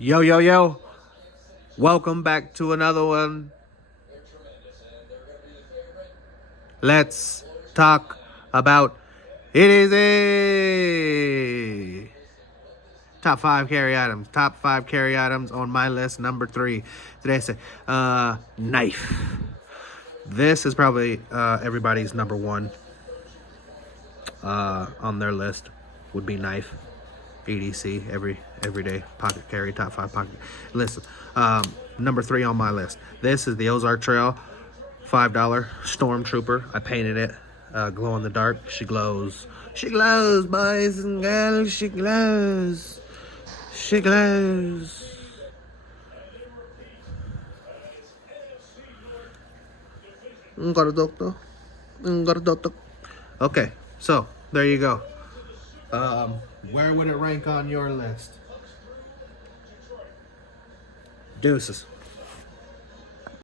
Yo, yo, yo. Welcome back to another one. Let's talk about EDC. Top 5 carry items. Top 5 carry items on my list. Number 3. Today say knife. This is probably everybody's number 1 on their list. Would be knife. EDC, everyday pocket carry, top 5 pocket. Listen, number 3 on my list. This is the Ozark Trail, $5 Stormtrooper. I painted it glow in the dark. She glows. She glows, boys and girls. She glows. She glows. Got a doctor. Got a doctor. Okay, so there you go. Where would it rank on your list? Deuces.